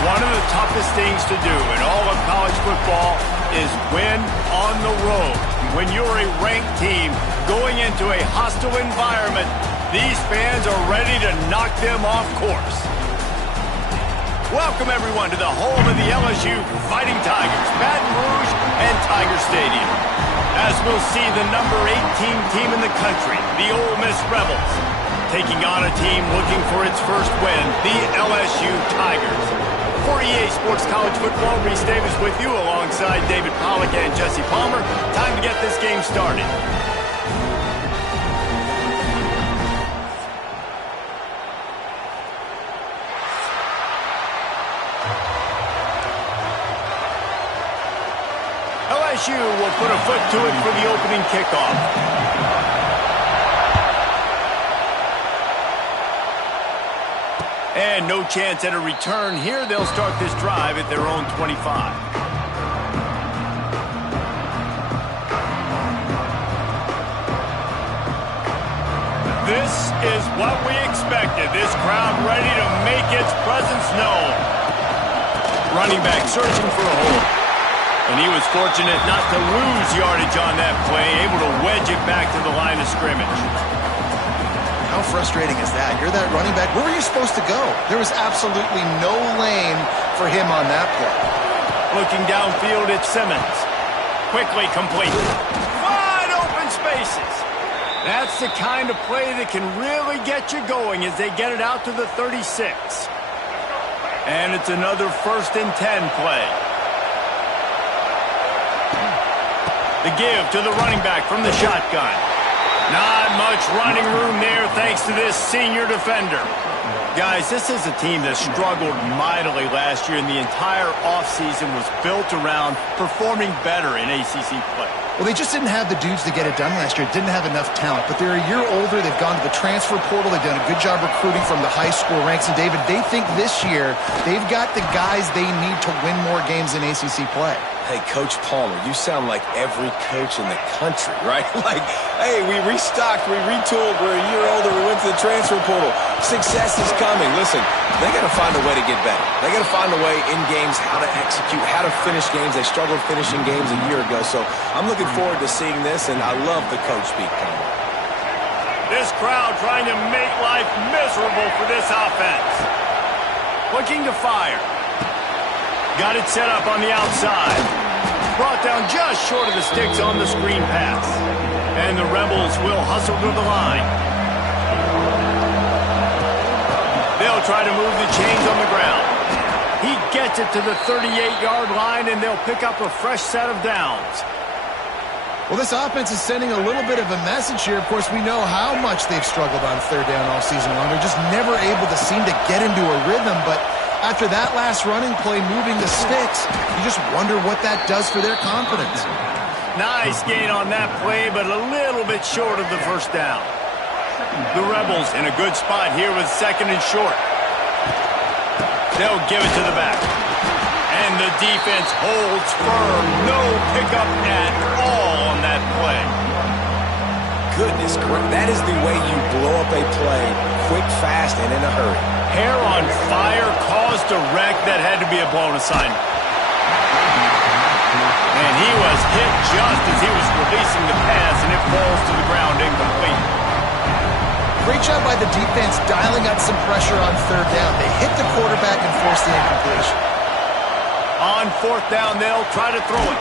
One of the toughest things to do in all of college football is win on the road. When you're a ranked team going into a hostile environment, these fans are ready to knock them off course. Welcome, everyone, to the home of the LSU Fighting Tigers, Baton Rouge and Tiger Stadium. As we'll see the number 18 team in the country, the Ole Miss Rebels, taking on a team looking for its first win, the LSU Tigers. For EA Sports College Football, Reese Davis with you alongside David Pollack and Jesse Palmer. Time to get this game started. LSU will put a foot to it for the opening kickoff. And no chance at a return here. They'll start this drive at their own 25. This is what we expected. This crowd ready to make its presence known. Running back searching for a hole. And he was fortunate not to lose yardage on that play, able to wedge it back to the line of scrimmage. How frustrating is that? You're that running back. Where were you supposed to go? There was absolutely no lane for him on that play. Looking downfield at Simmons. Quickly complete. Wide open spaces. That's the kind of play that can really get you going as they get it out to the 36. And it's another 1st and 10 play. The give to the running back from the shotgun. Not much running room there thanks to this senior defender. Guys, this is a team that struggled mightily last year, and the entire offseason was built around performing better in ACC play. Well, they just didn't have the dudes to get it done last year. Didn't have enough talent. But they're a year older. They've gone to the transfer portal. They've done a good job recruiting from the high school ranks. And, David, they think this year they've got the guys they need to win more games in ACC play. Hey, Coach Palmer, you sound like every coach in the country, right? Like, hey, we restocked, we retooled, we're a year older, we went to the transfer portal. Success is coming. Listen, they got to find a way to get better. They got to find a way in games how to execute, how to finish games. They struggled finishing games a year ago. So I'm looking forward to seeing this, and I love the coach speak, Palmer. This crowd trying to make life miserable for this offense. Looking to fire. Got it set up on the outside. Brought down just short of the sticks on the screen pass. And the Rebels will hustle to the line. They'll try to move the chains on the ground. He gets it to the 38-yard line, and they'll pick up a fresh set of downs. Well, this offense is sending a little bit of a message here. Of course, we know how much they've struggled on 3rd down all season long. They're just never able to seem to get into a rhythm, but after that last running play moving the sticks, you just wonder what that does for their confidence. Nice gain on that play, but a little bit short of the 1st down. The Rebels in a good spot here with 2nd and short. They'll give it to the back. And the defense holds firm. No pickup at all on that play. Goodness, that is the way you blow up a play quick, fast, and in a hurry. Hair on fire caused a wreck that had to be a blown assignment. And he was hit just as he was releasing the pass, and it falls to the ground incomplete. Great job by the defense dialing up some pressure on 3rd down. They hit the quarterback and forced the incompletion. On 4th down, they'll try to throw it.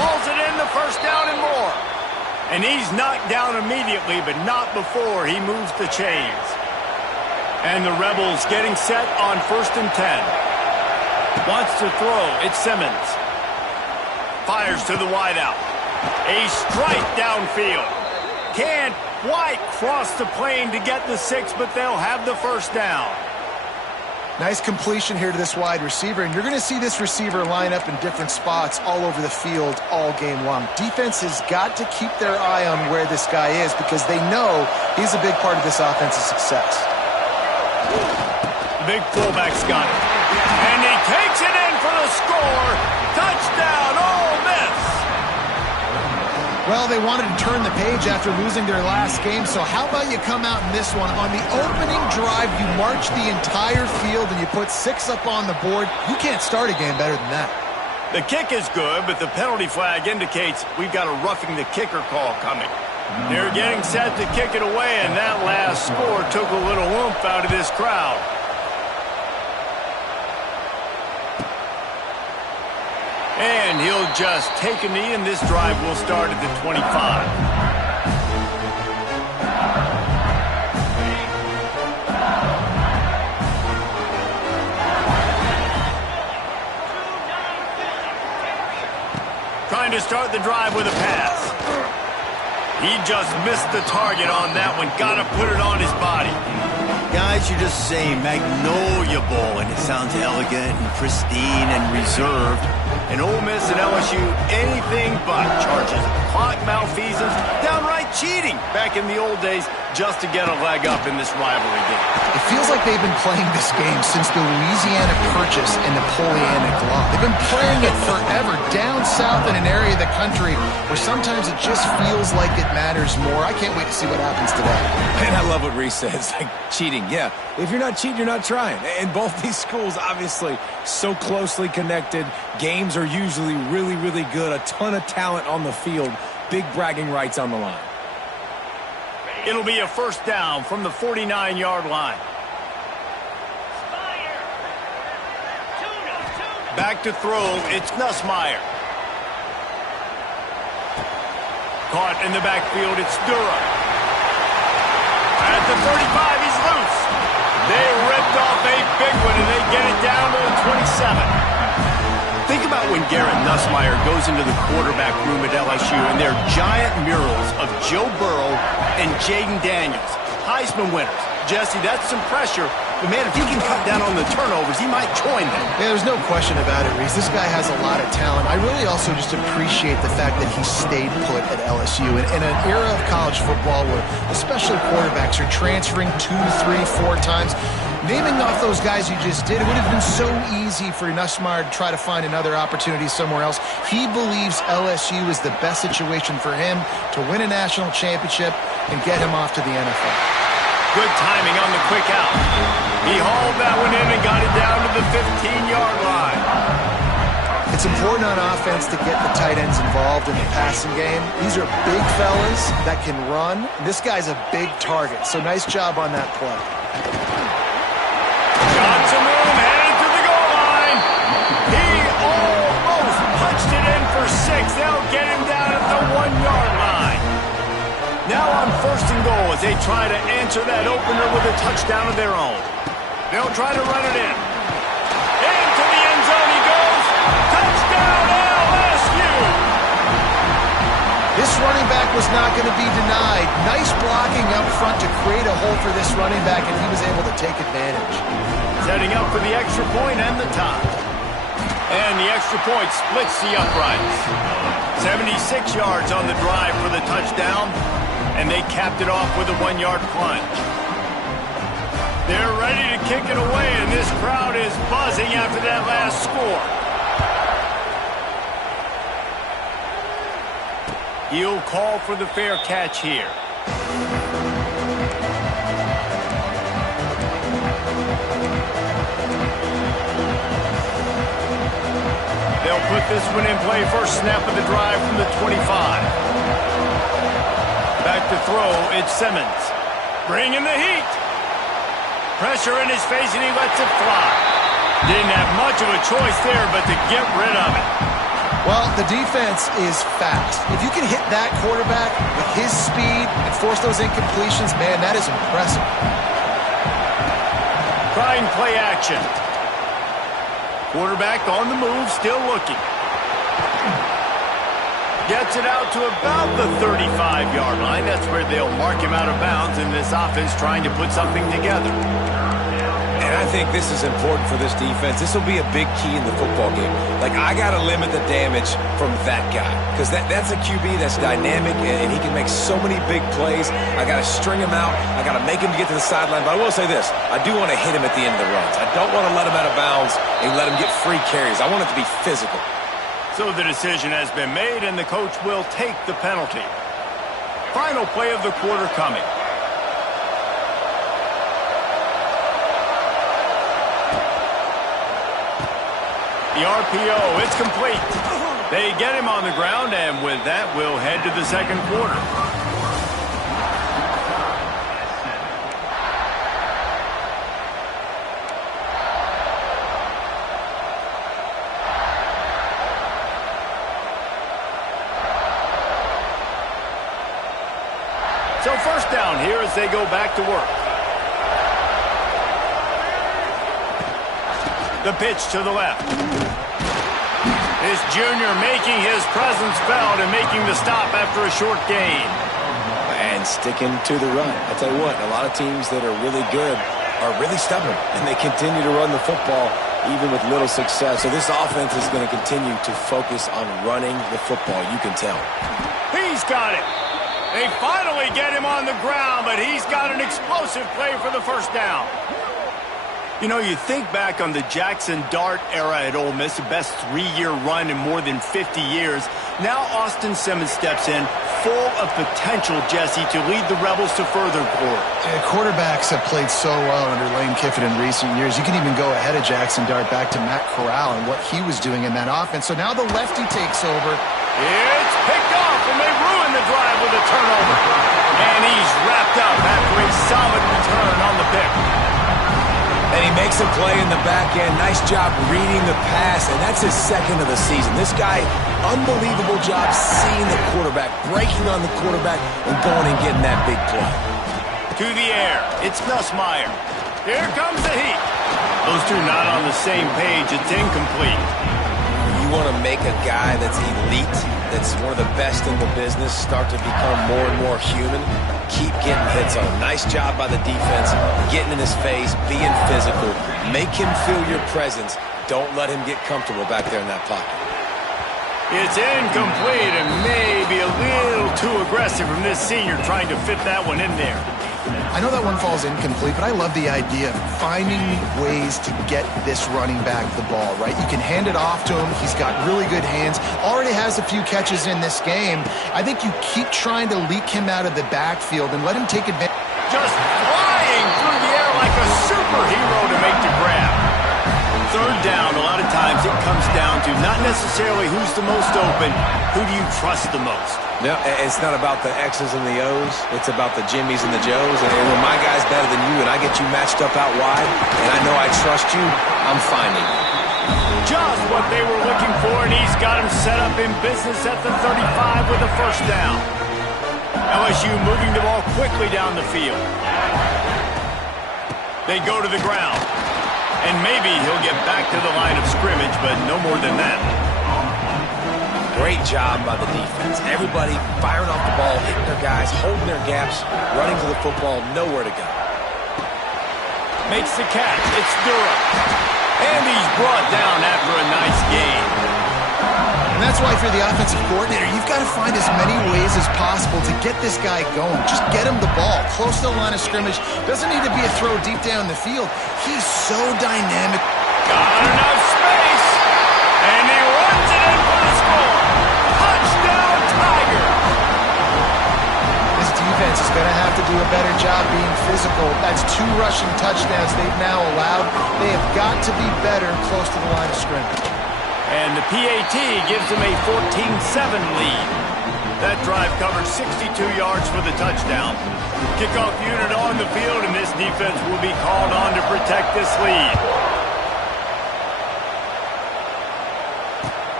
Hauls it in the 1st down and more. And he's knocked down immediately, but not before he moves the chains. And the Rebels getting set on 1st and 10. Wants to throw. It's Simmons. Fires to the wideout. A strike downfield. Can't quite cross the plane to get the 6, but they'll have the 1st down. Nice completion here to this wide receiver, and you're going to see this receiver line up in different spots all over the field all game long. Defense has got to keep their eye on where this guy is because they know he's a big part of this offense's success. The big fullback's got it. And he takes it in for the score. Touchdown, Ole Miss. Well, they wanted to turn the page after losing their last game, so how about you come out in this one? On the opening drive, you march the entire field and you put 6 up on the board. You can't start a game better than that. The kick is good, but the penalty flag indicates we've got a roughing the kicker call coming. They're getting set to kick it away, and that last score took a little oomph out of this crowd. And he'll just take a knee, and this drive will start at the 25. Trying to start the drive with a pass. He just missed the target on that one. Got to put it on his body. Guys, you're just saying Magnolia Bowl, and it sounds elegant and pristine and reserved. And Ole Miss and LSU, anything but charges of clock malfeasance, downright cheating back in the old days just to get a leg up in this rivalry game. It feels like they've been playing this game since the Louisiana Purchase and Napoleonic Law. They've been playing it forever down south in an area of the country where sometimes it just feels like it matters more. I can't wait to see what happens today. And I love what Reese says, like cheating. Yeah, if you're not cheating, you're not trying. And both these schools, obviously, so closely connected. Games are usually really, really good. A ton of talent on the field. Big bragging rights on the line. It'll be a first down from the 49-yard line. Back to throw, it's Nussmeier. Caught in the backfield, it's Durham. At the 35, he's loose. They ripped off a big one, and they get it down to the 27. Think about when Garrett Nussmeier goes into the quarterback room at LSU and there are giant murals of Joe Burrow and Jaden Daniels, Heisman winners. Jesse, that's some pressure. But, man, if he can cut down on the turnovers, he might join them. Yeah, there's no question about it, Reese. This guy has a lot of talent. I really also just appreciate the fact that he stayed put at LSU. In an era of college football where especially quarterbacks are transferring 2, 3, 4 times, naming off those guys you just did, it would have been so easy for Nussmeier to try to find another opportunity somewhere else. He believes LSU is the best situation for him to win a national championship and get him off to the NFL. Good timing on the quick out. He hauled that one in and got it down to the 15-yard line. It's important on offense to get the tight ends involved in the passing game. These are big fellas that can run. This guy's a big target, so nice job on that play. Got some room, headed to the goal line. He almost punched it in for 6. They'll get him down at the 1-yard line. Now on first and goal as they try to answer that opener with a touchdown of their own. They'll try to run it in. Into the end zone he goes. Touchdown LSU! This running back was not going to be denied. Nice blocking up front to create a hole for this running back, and he was able to take advantage. Setting up for the extra point and the tie. And the extra point splits the uprights. 76 yards on the drive for the touchdown. And they capped it off with a 1-yard plunge. They're ready to kick it away, and this crowd is buzzing after that last score. He'll call for the fair catch here. They'll put this one in play. First snap of the drive from the 25. Back to throw, it's Simmons. Bringing the heat. Pressure in his face, and he lets it fly. Didn't have much of a choice there but to get rid of it. Well, the defense is fast. If you can hit that quarterback with his speed and force those incompletions, man, that is impressive. Trying play action. Quarterback on the move, still looking. Gets it out to about the 35-yard line. That's where they'll mark him out of bounds in this offense trying to put something together. And I think this is important for this defense. This will be a big key in the football game. Like, I got to limit the damage from that guy because that's a QB that's dynamic, and he can make so many big plays. I got to string him out. I got to make him get to the sideline. But I will say this. I do want to hit him at the end of the runs. I don't want to let him out of bounds and let him get free carries. I want it to be physical. So the decision has been made, and the coach will take the penalty. Final play of the quarter coming. The RPO, it's complete. They get him on the ground, and with that, we'll head to the second quarter. So first down here as they go back to work. The pitch to the left. This junior making his presence felt and making the stop after a short gain. And sticking to the run. I'll tell you what, a lot of teams that are really good are really stubborn, and they continue to run the football even with little success. So this offense is going to continue to focus on running the football. You can tell. He's got it. They finally get him on the ground, but he's got an explosive play for the first down. You know, you think back on the Jackson Dart era at Ole Miss, the best 3-year run in more than 50 years. Now Austin Simmons steps in, full of potential, Jesse, to lead the Rebels to further glory. Quarterbacks have played so well under Lane Kiffin in recent years. You can even go ahead of Jackson Dart back to Matt Corral and what he was doing in that offense. So now the lefty takes over. It's picked off, and they ruin the drive with a turnover. And he's wrapped up after a solid return on the pick. And he makes a play in the back end. Nice job reading the pass, and that's his second of the season. This guy, unbelievable job seeing the quarterback, breaking on the quarterback, and going and getting that big play. To the air, it's Nussmeier. Here comes the heat. Those two not on the same page. It's incomplete. You want to make a guy that's elite, that's one of the best in the business, start to become more and more human. Keep getting hits on him. Nice job by the defense, getting in his face, being physical. Make him feel your presence. Don't let him get comfortable back there in that pocket. It's incomplete and maybe a little too aggressive from this senior trying to fit that one in there. I know that one falls incomplete, but I love the idea of finding ways to get this running back the ball, right? You can hand it off to him. He's got really good hands. Already has a few catches in this game. I think you keep trying to leak him out of the backfield and let him take advantage. Just flying through the air like a superhero to make the grab. Third down, a lot of times it comes down to not necessarily who's the most open, who do you trust the most? No, it's not about the X's and the O's. It's about the Jimmies and the Joes. And when my guy's better than you and I get you matched up out wide, and I know I trust you, I'm finding you. Just what they were looking for, and he's got him set up in business at the 35 with a first down. LSU moving the ball quickly down the field. They go to the ground. And maybe he'll get back to the line of scrimmage, but no more than that. Great job by the defense. Everybody firing off the ball, hitting their guys, holding their gaps, running to the football, nowhere to go. Makes the catch. It's Durham. And he's brought down after a nice gain. And that's why if you're the offensive coordinator, you've got to find as many ways as possible to get this guy going. Just get him the ball close to the line of scrimmage. Doesn't need to be a throw deep down the field. He's so dynamic. Got enough space. And he runs it in for the score. Touchdown, Tigers. This defense is going to have to do a better job being physical. That's 2 rushing touchdowns they've now allowed. They have got to be better close to the line of scrimmage. And the PAT gives them a 14-7 lead. That drive covered 62 yards for the touchdown. Kickoff unit on the field, and this defense will be called on to protect this lead.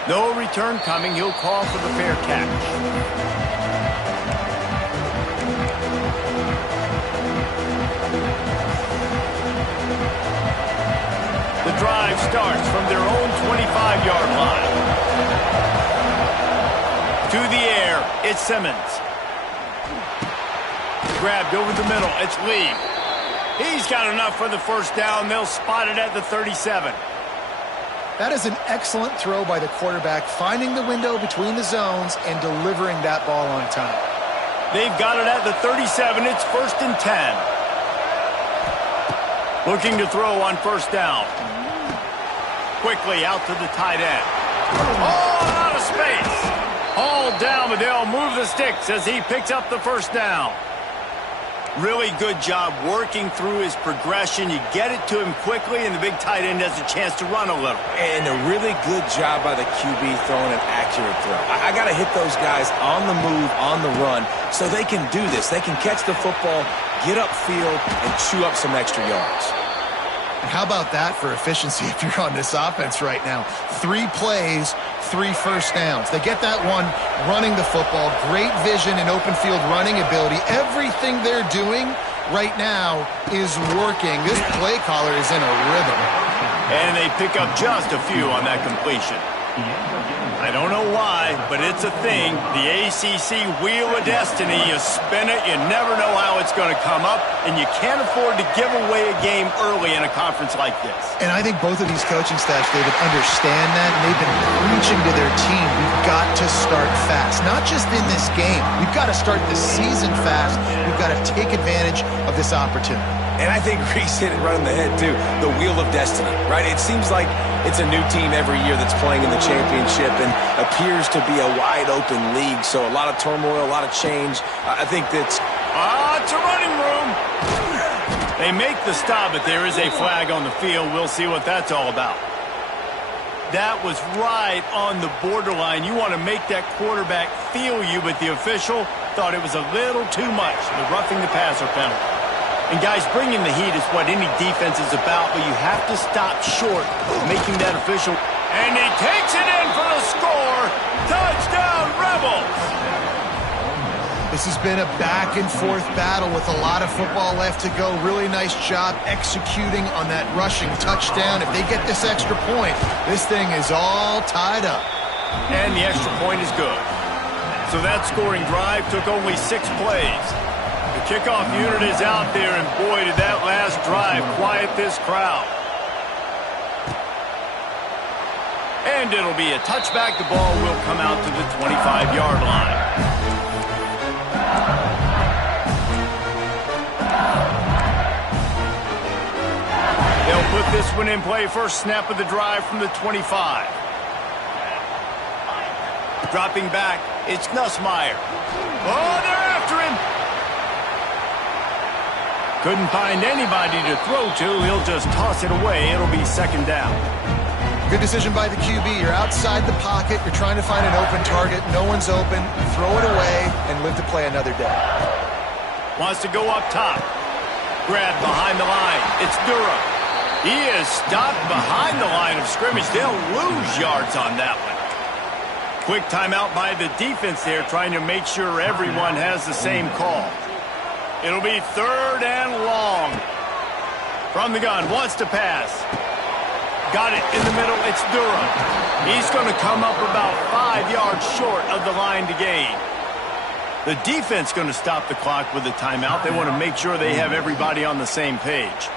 No return coming. He'll call for the fair catch. The drive starts from their own 25-yard line. To the air, it's Simmons. Grabbed over the middle, it's Lee. He's got enough for the first down. They'll spot it at the 37. That is an excellent throw by the quarterback, finding the window between the zones and delivering that ball on time. They've got it at the 37. It's 1st and 10. Looking to throw on first down. Quickly out to the tight end. Oh, out of space. All down, but they'll move the sticks as he picks up the first down. Really good job working through his progression. You get it to him quickly, and the big tight end has a chance to run a little. And a really good job by the QB throwing an accurate throw. I got to hit those guys on the move, on the run, so they can do this. They can catch the football, get upfield, and chew up some extra yards. How about that for efficiency if you're on this offense right now? 3 plays, 3 first downs. They get that one running the football, great vision and open field running ability. Everything they're doing right now is working. This play caller is in a rhythm. And they pick up just a few on that completion. I don't know why, but it's a thing. The ACC Wheel of Destiny, you spin it, you never know how it's going to come up, and you can't afford to give away a game early in a conference like this. And I think both of these coaching staffs, David, understand that, and they've been preaching to their team, we've got to start fast. Not just in this game. We've got to start the season fast. We've got to take advantage of this opportunity. And I think Reese hit it right on the head, too. The Wheel of Destiny, right? It seems like it's a new team every year that's playing in the championship and appears to be a wide-open league. So a lot of turmoil, a lot of change. I think that's... It's a running room. They make the stop, but there is a flag on the field. We'll see what that's all about. That was right on the borderline. You want to make that quarterback feel you, but the official thought it was a little too much, the roughing the passer penalty. And, guys, bringing the heat is what any defense is about, but you have to stop short of making that official. And he takes it in for the score. Touchdown, Rebels! This has been a back-and-forth battle with a lot of football left to go. Really nice job executing on that rushing touchdown. If they get this extra point, this thing is all tied up. And the extra point is good. So that scoring drive took only 6 plays. The kickoff unit is out there, and boy, did that last drive quiet this crowd. And it'll be a touchback. The ball will come out to the 25-yard line. They'll put this one in play. First snap of the drive from the 25. Dropping back, it's Nussmeier. Oh, they're after him. Couldn't find anybody to throw to. He'll just toss it away. It'll be second down. Good decision by the QB. You're outside the pocket. You're trying to find an open target. No one's open. Throw it away and live to play another day. Wants to go up top. Grab behind the line. It's Durham. He is stopped behind the line of scrimmage. They'll lose yards on that one. Quick timeout by the defense there, trying to make sure everyone has the same call. It'll be 3rd and long. From the gun, wants to pass. Got it in the middle, it's Durham. He's going to come up about 5 yards short of the line to gain. The defense going to stop the clock with a timeout. They want to make sure they have everybody on the same page.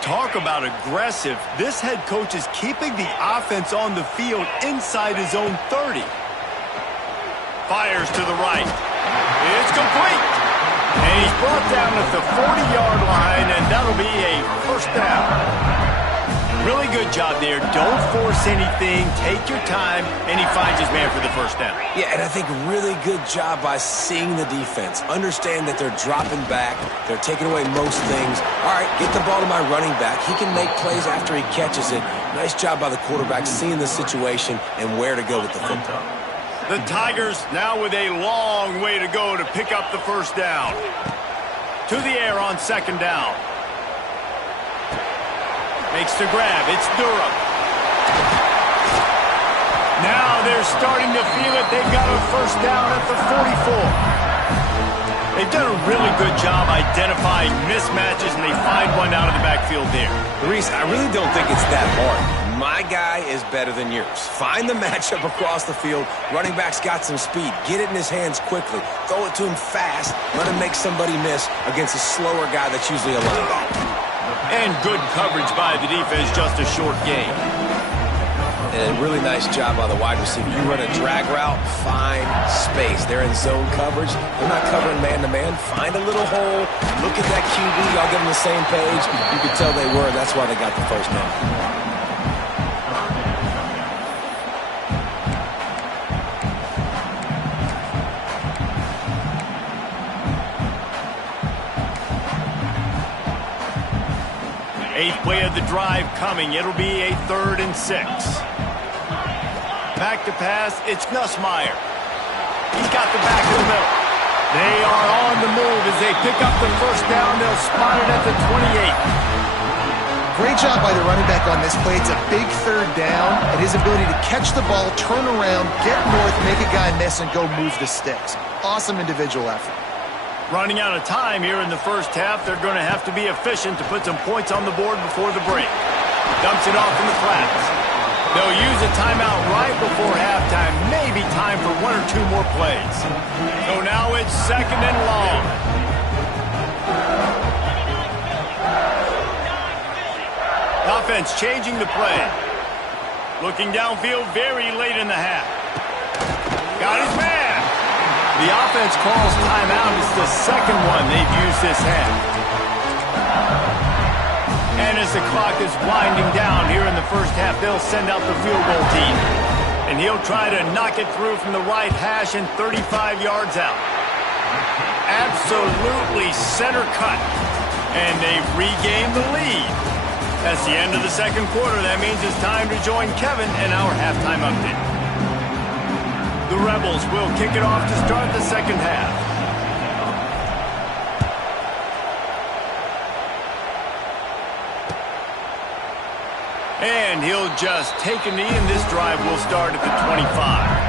Talk about aggressive. This head coach is keeping the offense on the field inside his own 30. Fires to the right. It's complete. And he's brought down at the 40-yard line, and that'll be a first down. Really good job there. Don't force anything. Take your time, and he finds his man for the first down. Yeah, and I think really good job by seeing the defense. Understand that they're dropping back. They're taking away most things. All right, get the ball to my running back. He can make plays after he catches it. Nice job by the quarterback seeing the situation and where to go with the football. The Tigers now with a long way to go to pick up the first down. To the air on second down. Makes the grab. It's Durham. Now they're starting to feel it. They've got a first down at the 44. They've done a really good job identifying mismatches, and they find one out of the backfield there. Reese, I really don't think it's that hard. My guy is better than yours. Find the matchup across the field. Running back's got some speed. Get it in his hands quickly. Throw it to him fast. Let him make somebody miss against a slower guy that's usually a linebacker. And good coverage by the defense, just a short gain. And a really nice job by the wide receiver. You run a drag route, find space. They're in zone coverage. They're not covering man-to-man. Find a little hole. Look at that QB. Y'all get on the same page. You could tell they were. That's why they got the first down. the drive coming. It'll be a 3rd and 6. Back to pass, it's Nussmeier. He's got the back in the middle. They are on the move as they pick up the first down. They'll spot it at the 28. Great job by the running back on this play. It's a big 3rd down, and his ability to catch the ball, turn around, get north, make a guy miss, and go move the sticks. Awesome individual effort. Running out of time here in the first half. They're going to have to be efficient to put some points on the board before the break. Dumps it off in the flats. They'll use a timeout right before halftime. Maybe time for 1 or 2 more plays. So now it's 2nd and long. Offense changing the play. Looking downfield very late in the half. Got his man. The offense calls timeout. It's the 2nd one they've used this half. And as the clock is winding down here in the first half, they'll send out the field goal team. And he'll try to knock it through from the right hash and 35 yards out. Absolutely center cut. And they've regained the lead. That's the end of the 2nd quarter. That means it's time to join Kevin and our halftime update. The Rebels will kick it off to start the 2nd half. And he'll just take a knee, and this drive will start at the 25.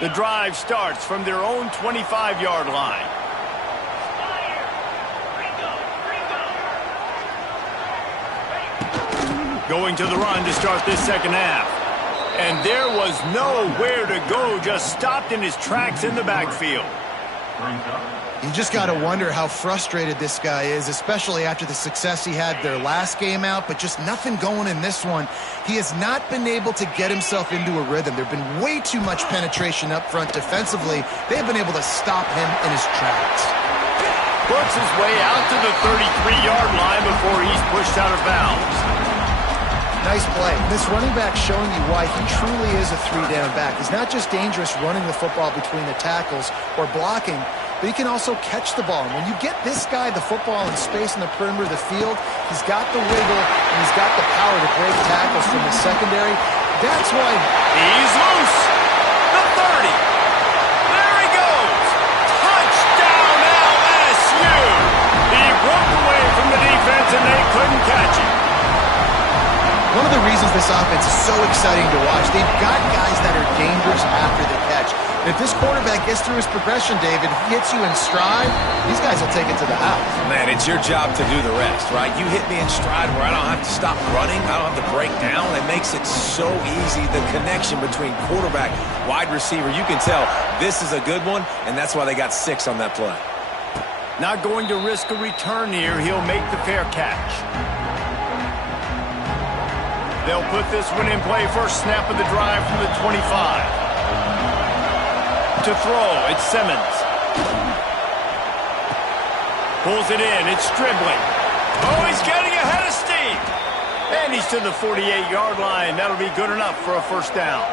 The drive starts from their own 25-yard line. Going to the run to start this 2nd half. And there was nowhere to go, just stopped in his tracks in the backfield. You just got to wonder how frustrated this guy is, especially after the success he had their last game out, but just nothing going in this one. He has not been able to get himself into a rhythm. There have been way too much penetration up front defensively. They've been able to stop him in his tracks. Works his way out to the 33-yard line before he's pushed out of bounds. Nice play. This running back showing you why he truly is a 3-down back. He's not just dangerous running the football between the tackles or blocking, but he can also catch the ball. And when you get this guy the football in space in the perimeter of the field, he's got the wiggle and he's got the power to break tackles from the secondary. That's why he's loose. The 30. There he goes. Touchdown LSU. He broke away from the defense and they couldn't catch him. One of the reasons this offense is so exciting to watch, they've got guys that are dangerous after the catch. And if this quarterback gets through his progression, David, hits you in stride, these guys will take it to the house. Man, it's your job to do the rest, right? You hit me in stride where I don't have to stop running, I don't have to break down. It makes it so easy, the connection between quarterback, wide receiver. You can tell this is a good one, and that's why they got 6 on that play. Not going to risk a return here. He'll make the fair catch. They'll put this one in play. First snap of the drive from the 25. To throw, it's Simmons. Pulls it in, it's Stribling. Oh, he's getting ahead of steam. And he's to the 48-yard line. That'll be good enough for a first down.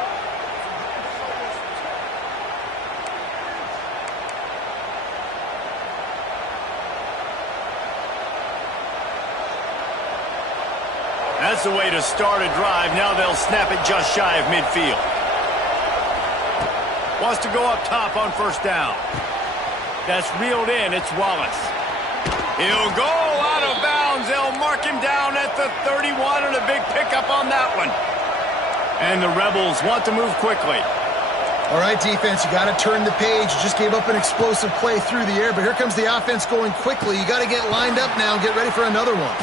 That's the way to start a drive. Now they'll snap it just shy of midfield. Wants to go up top on first down. That's reeled in. It's Wallace. He'll go out of bounds. They'll mark him down at the 31 and a big pickup on that one. And the Rebels want to move quickly. All right, defense, you got to turn the page. You just gave up an explosive play through the air, but here comes the offense going quickly. You got to get lined up now and get ready for another one.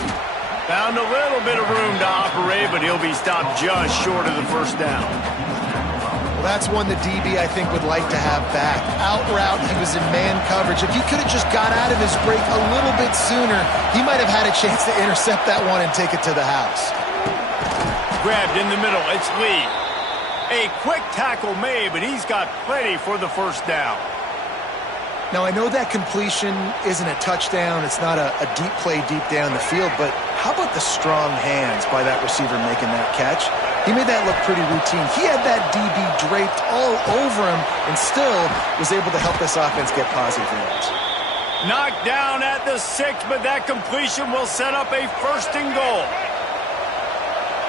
Found a little bit of room to operate, but he'll be stopped just short of the first down. Well, that's one the DB, I think, would like to have back. Out route, he was in man coverage. If he could have just got out of his break a little bit sooner, he might have had a chance to intercept that one and take it to the house. Grabbed in the middle, it's Lee. A quick tackle made, but he's got plenty for the first down. Now, I know that completion isn't a touchdown. It's not a deep play deep down the field, but how about the strong hands by that receiver making that catch? He made that look pretty routine. He had that DB draped all over him and still was able to help this offense get positive yards. Knocked down at the 6, but that completion will set up a 1st and goal.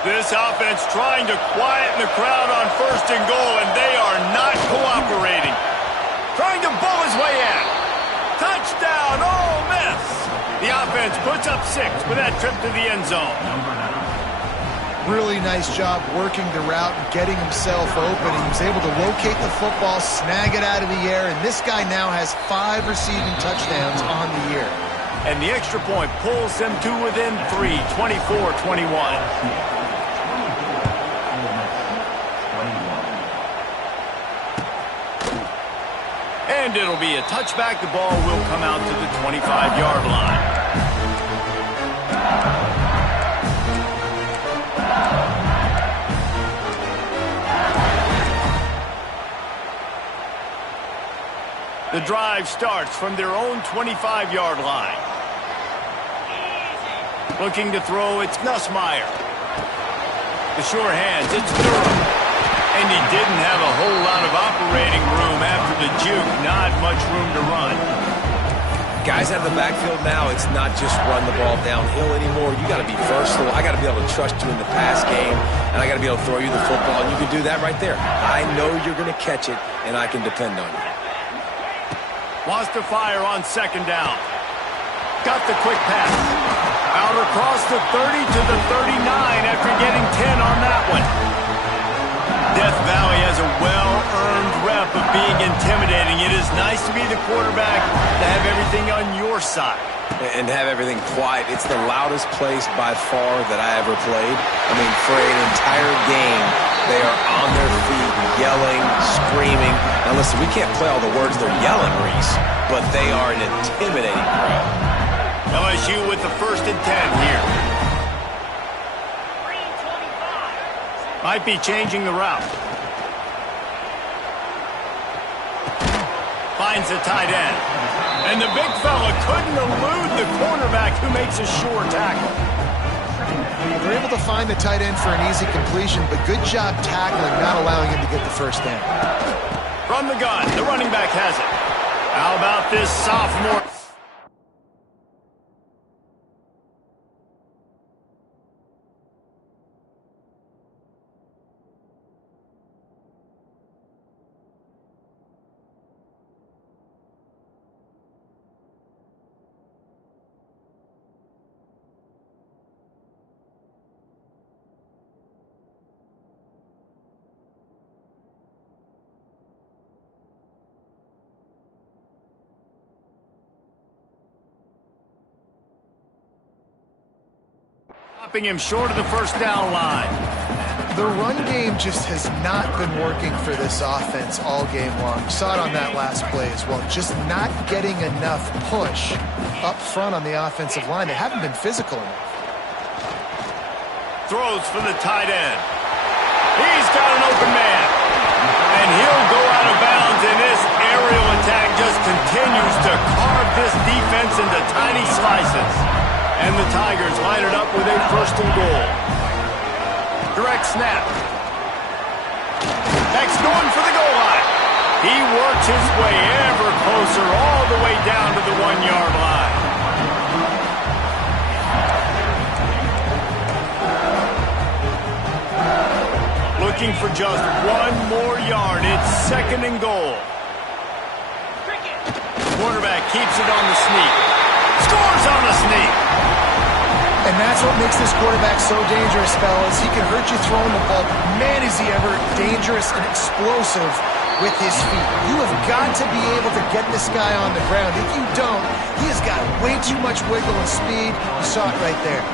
This offense trying to quieten the crowd on 1st and goal, and they are not cooperating. Trying to bull his way in. Touchdown, Ole Miss. The offense puts up 6 with that trip to the end zone. Really nice job working the route and getting himself open. He was able to locate the football, snag it out of the air, and this guy now has 5 receiving touchdowns on the year. And the extra point pulls them to within 3, 24-21. And it'll be a touchback. The ball will come out to the 25-yard line. The drive starts from their own 25-yard line. Looking to throw, it's Nussmeier. The sure hands, it's Durham. And he didn't have a whole lot of operating room after the juke. Not much room to run. Guys out of the backfield now, it's not just run the ball downhill anymore. You got to be versatile. I got to be able to trust you in the pass game, and I got to be able to throw you the football, and you can do that right there. I know you're going to catch it, and I can depend on you. Wants to fire on 2nd down. Got the quick pass. Out across the 30 to the 39 after getting 10 on that one. Death Valley has a well-earned rep of being intimidating. It is nice to be the quarterback, to have everything on your side. And have everything quiet. It's the loudest place by far that I ever played. I mean, for an entire game, they are on their feet, yelling, screaming. Now listen, we can't play all the words they're yelling, Reese, but they are an intimidating crowd. LSU with the 1st and 10 here. Might be changing the route. Finds the tight end. And the big fella couldn't elude the cornerback who makes a sure tackle. They're able to find the tight end for an easy completion, but good job tackling, not allowing him to get the 1st down. From the gun, the running back has it. How about this sophomore? Stopping him short of the 1st down line. The run game just has not been working for this offense all game long. You saw it on that last play as well. Just not getting enough push up front on the offensive line. They haven't been physical enough. Throws for the tight end. He's got an open man. And he'll go out of bounds, and this aerial attack just continues to carve this defense into tiny slices. And the Tigers line it up with a 1st and goal. Direct snap. Next going for the goal line. He works his way ever closer all the way down to the 1-yard line. Looking for just 1 more yard. It's 2nd and goal. Quarterback keeps it on the sneak. Scores on the sneak. And that's what makes this quarterback so dangerous, fellas. He can hurt you throwing the ball. Man, is he ever dangerous and explosive with his feet. You have got to be able to get this guy on the ground. If you don't, he has got way too much wiggle and speed. You saw it right there.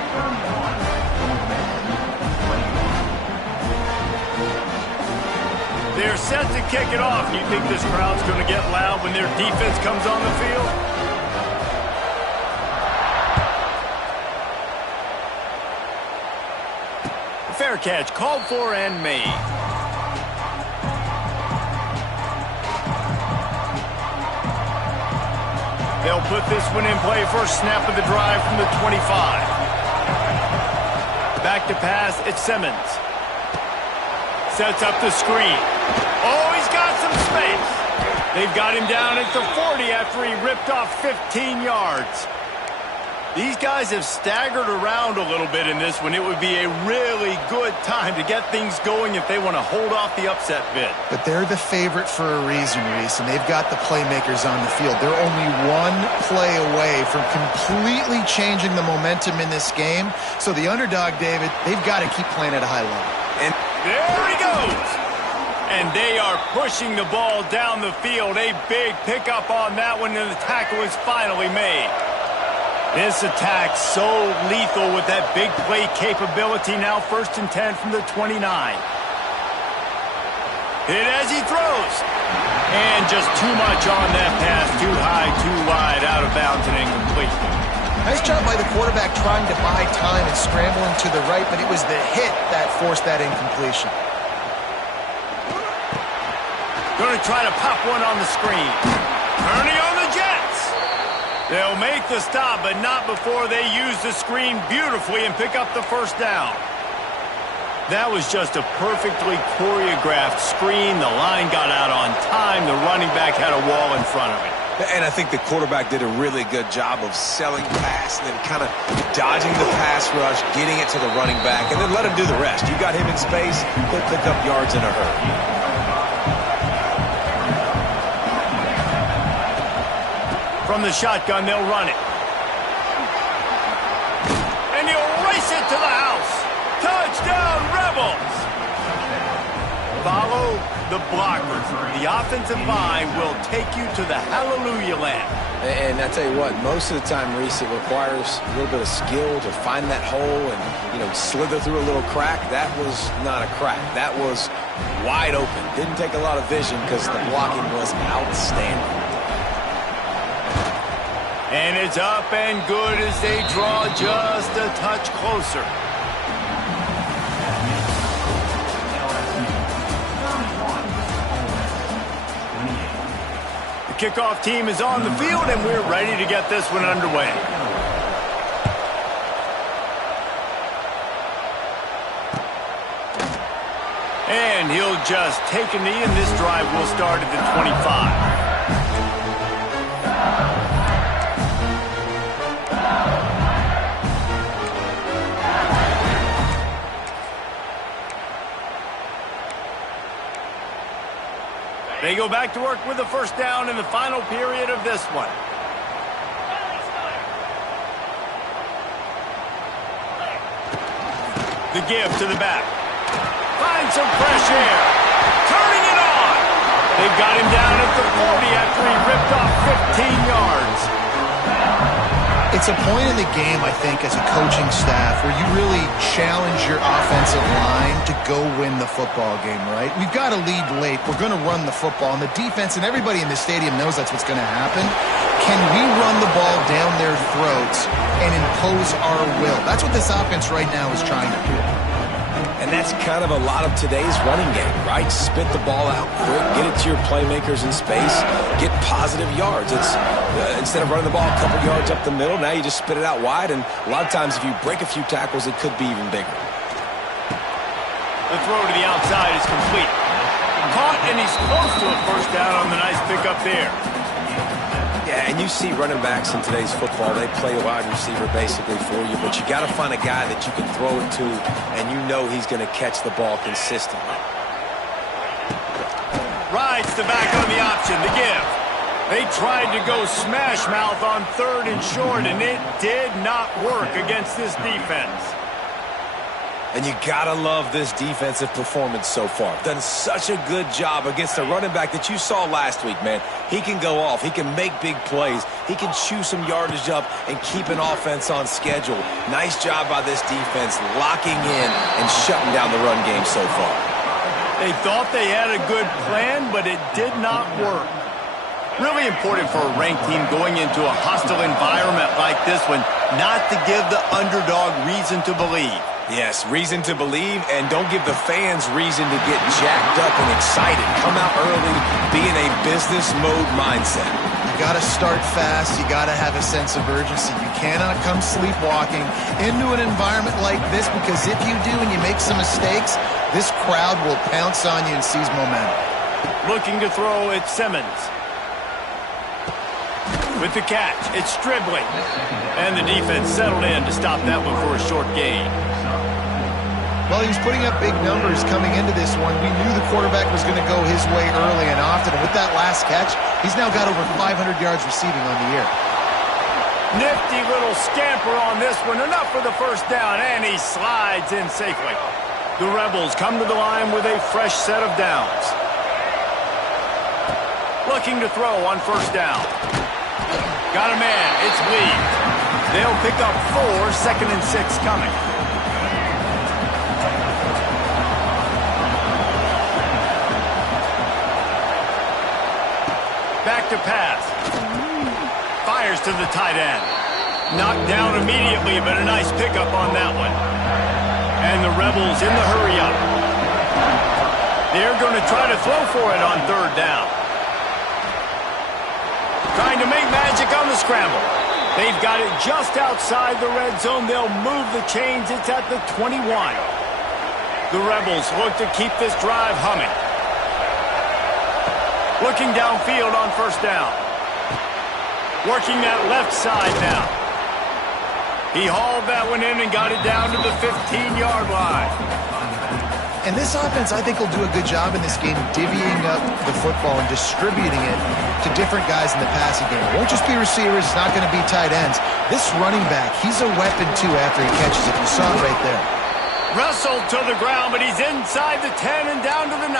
They're set to kick it off. You think this crowd's going to get loud when their defense comes on the field? Fair catch, called for and made. They'll put this one in play first snap of the drive from the 25. Back to pass, it's Simmons. Sets up the screen. Oh, he's got some space. They've got him down at the 40 after he ripped off 15 yards. These guys have staggered around a little bit in this one. It would be a really good time to get things going if they want to hold off the upset bid. But they're the favorite for a reason, Reese, and they've got the playmakers on the field. They're only one play away from completely changing the momentum in this game. So the underdog, David, they've got to keep playing at a high level. And there he goes. And they are pushing the ball down the field. A big pickup on that one, and the tackle is finally made. This attack so lethal with that big play capability. Now 1st and 10 from the 29. Hit as he throws. And just too much on that pass. Too high, too wide, out of bounds and incomplete. Nice job by the quarterback trying to buy time and scrambling to the right, but it was the hit that forced that incompletion. Going to try to pop one on the screen. Turning on the Jets. They'll make the stop, but not before they use the screen beautifully and pick up the first down. That was just a perfectly choreographed screen. The line got out on time. The running back had a wall in front of it. And I think the quarterback did a really good job of selling pass and then kind of dodging the pass rush, getting it to the running back, and then let him do the rest. You got him in space, he'll pick up yards in a hurry. From the shotgun, they'll run it. And he'll race it to the house. Touchdown, Rebels! Follow the blockers. The offensive line will take you to the hallelujah land. And I tell you what, most of the time, Reese, it requires a little bit of skill to find that hole and, slither through a little crack. That was not a crack. That was wide open. Didn't take a lot of vision because the blocking was outstanding. And it's up and good as they draw just a touch closer. The kickoff team is on the field, and we're ready to get this one underway. And he'll just take a knee, and this drive will start at the 25. They go back to work with the first down in the final period of this one. The give to the back. Finds some fresh air. Turning it on. They've got him down at the 40 after he ripped off 15 yards. It's a point in the game, I think, as a coaching staff where you really challenge your offensive line to go win the football game, right? We've got to lead late. We're going to run the football. And the defense and everybody in the stadium knows that's what's going to happen. Can we run the ball down their throats and impose our will? That's what this offense right now is trying to do. And that's kind of a lot of today's running game, right? Spit the ball out quick, get it to your playmakers in space, get positive yards. It's instead of running the ball a couple yards up the middle, now you just spit it out wide, and a lot of times if you break a few tackles, it could be even bigger. The throw to the outside is complete. Caught, and he's close to a first down on the nice pickup there. Yeah, and you see running backs in today's football, they play a wide receiver basically for you, but you got to find a guy that you can throw it to, and you know he's going to catch the ball consistently. Rides the back on the option, the give. They tried to go smash mouth on 3rd and short, and it did not work against this defense. And you gotta love this defensive performance so far. Done such a good job against a running back that you saw last week, man. He can go off. He can make big plays. He can chew some yardage up and keep an offense on schedule. Nice job by this defense locking in and shutting down the run game so far. They thought they had a good plan, but it did not work. Really important for a ranked team going into a hostile environment like this one, not to give the underdog reason to believe. Yes, reason to believe, and don't give the fans reason to get jacked up and excited. Come out early, be in a business mode mindset. got to start fast. You got to have a sense of urgency. You cannot come sleepwalking into an environment like this, because if you do and you make some mistakes, this crowd will pounce on you and seize momentum. Looking to throw, it's Simmons. With the catch, it's Stribling. And the defense settled in to stop that one for a short gain. Well, he was putting up big numbers coming into this one. We knew the quarterback was going to go his way early and often. And with that last catch, he's now got over 500 yards receiving on the year. Nifty little scamper on this one. Enough for the first down, and he slides in safely. The Rebels come to the line with a fresh set of downs. Looking to throw on first down. Got a man. It's Lee. They'll pick up 4, 2nd and 6 coming. Back to pass. Fires to the tight end. Knocked down immediately, but a nice pickup on that one. And the Rebels in the hurry-up. They're going to try to throw for it on 3rd down. Trying to make magic on the scramble. They've got it just outside the red zone. They'll move the chains. It's at the 21. The Rebels look to keep this drive humming. Looking downfield on first down. Working that left side now. He hauled that one in and got it down to the 15-yard line. And this offense, I think, will do a good job in this game divvying up the football and distributing it to different guys in the passing game. It won't just be receivers. It's not going to be tight ends. This running back, he's a weapon, too, after he catches it. You saw it right there. Wrestled to the ground, but he's inside the 10 and down to the 9.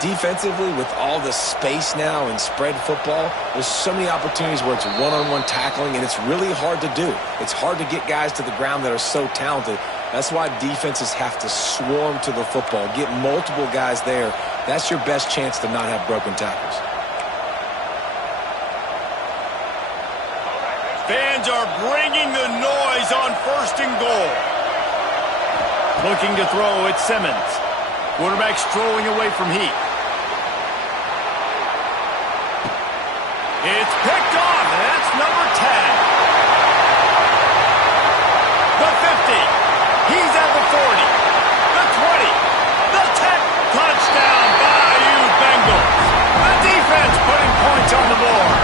Defensively, with all the space now in spread football, there's so many opportunities where it's one-on-one tackling, and it's really hard to do. It's hard to get guys to the ground that are so talented. That's why defenses have to swarm to the football, get multiple guys there. That's your best chance to not have broken tackles. Fans are bringing the noise on 1st and goal. Looking to throw, it's Simmons. Quarterback strolling away from Heath. It's picked off, and that's number 10. The 50. He's at the 40. The 20. The 10. Touchdown, Bayou Bengals. The defense putting points on the board.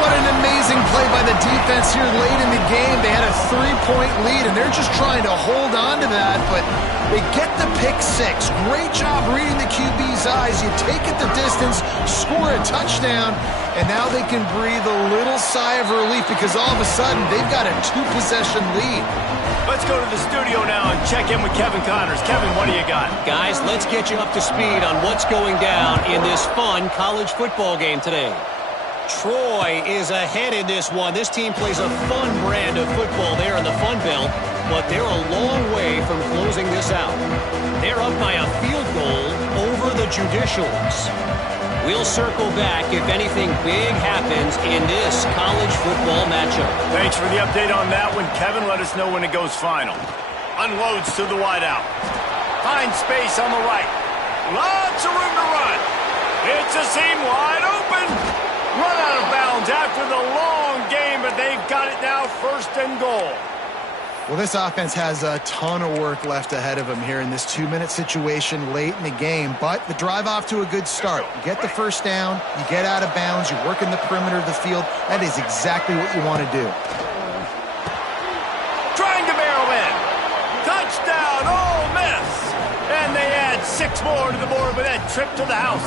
What an amazing play by the defense here late in the game. They had a 3-point lead, and they're just trying to hold on to that, but they get the pick 6. Great job reading the QB's eyes. You take it the distance, score a touchdown, and now they can breathe a little sigh of relief because all of a sudden they've got a 2-possession lead. Let's go to the studio now and check in with Kevin Connors. Kevin, what do you got? Guys, let's get you up to speed on what's going down in this fun college football game today. Troy is ahead in this one. This team plays a fun brand of football there in the Fun Belt, but they're a long way from closing this out. They're up by a field goal over the Judicials. We'll circle back if anything big happens in this college football matchup. Thanks for the update on that one, Kevin. Let us know when it goes final. Unloads to the wideout. Finds space on the right. Lots of room to run. It's a seam wide open. Run out of bounds after the long game, but they've got it now 1st and goal. Well, this offense has a ton of work left ahead of them here in this 2-minute situation late in the game, but the drive off to a good start. You get the first down, you get out of bounds, you work in the perimeter of the field. That is exactly what you want to do. Trying to barrel in. Touchdown, Ole Miss. And they add 6 more to the board with that trip to the house.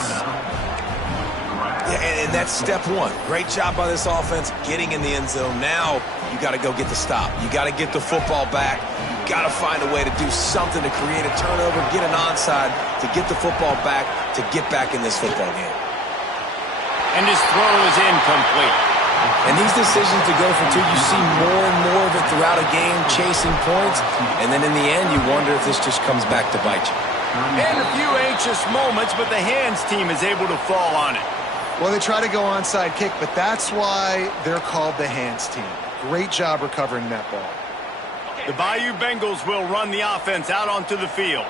Yeah, and that's step 1. Great job by this offense getting in the end zone. Now you got to go get the stop. You got to get the football back. You got to find a way to do something to create a turnover, get an onside, to get the football back, to get back in this football game. And his throw is incomplete. And these decisions to go for 2, you see more and more of it throughout a game, chasing points, and then in the end, you wonder if this just comes back to bite you. And a few anxious moments, but the hands team is able to fall on it. Well, they try to go onside kick, but that's why they're called the hands team. Great job recovering that ball. The Bayou Bengals will run the offense out onto the field.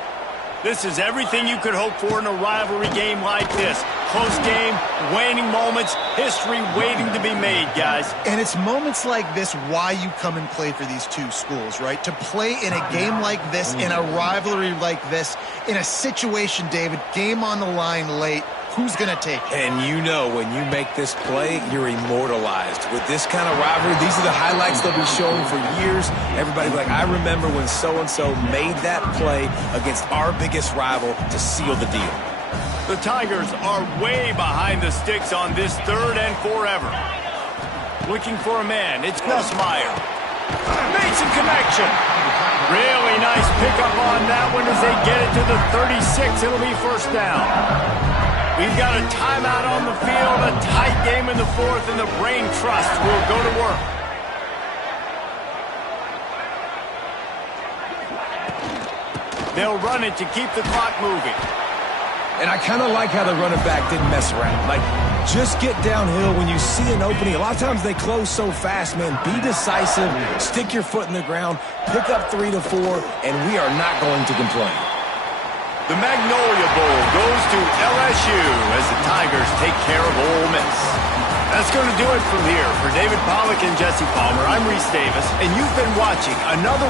This is everything you could hope for in a rivalry game like this. close game, waning moments, history waiting to be made, guys. And it's moments like this why you come and play for these two schools, right? To play in a game like this, in a rivalry like this, in a situation, David, game on the line late, who's going to take it? And you know when you make this play, you're immortalized. With this kind of rivalry, these are the highlights they'll be showing for years. Everybody's like, I remember when so-and-so made that play against our biggest rival to seal the deal. The Tigers are way behind the sticks on this 3rd and forever. Looking for a man. It's Nussmeier. Made some connection. Really nice pickup on that one as they get it to the 36. It'll be first down. We've got a timeout on the field, a tight game in the 4th, and the Brain Trust will go to work. They'll run it to keep the clock moving. And I kind of like how the running back didn't mess around. Like, just get downhill when you see an opening. A lot of times they close so fast, man. Be decisive, stick your foot in the ground, pick up 3 to 4, and we are not going to complain. The Magnolia Bowl goes to LSU as the Tigers take care of Ole Miss. That's going to do it from here. For David Pollack and Jesse Palmer, I'm Reese Davis, and you've been watching another...